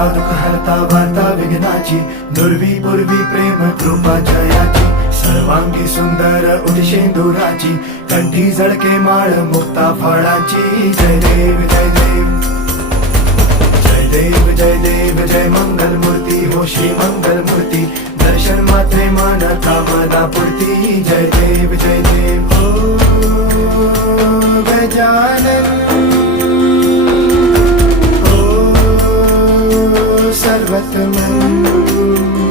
हरता दुःख हरता वार्ता विघ्नाची, दुर्वी पूर्वी प्रेम कृपा जयाची, सर्वांगी सुंदर उदिशेंदुराची, कंठी झळके माळ मुक्ता फळाची. जय देव जय देव जय देव जय देव जय मंगल मूर्ती हो श्री मंगल मूर्ती, दर्शन मात्रे मन कामना पूर्ती. जय देव जय देव हो गजानन हो सर्वतमन.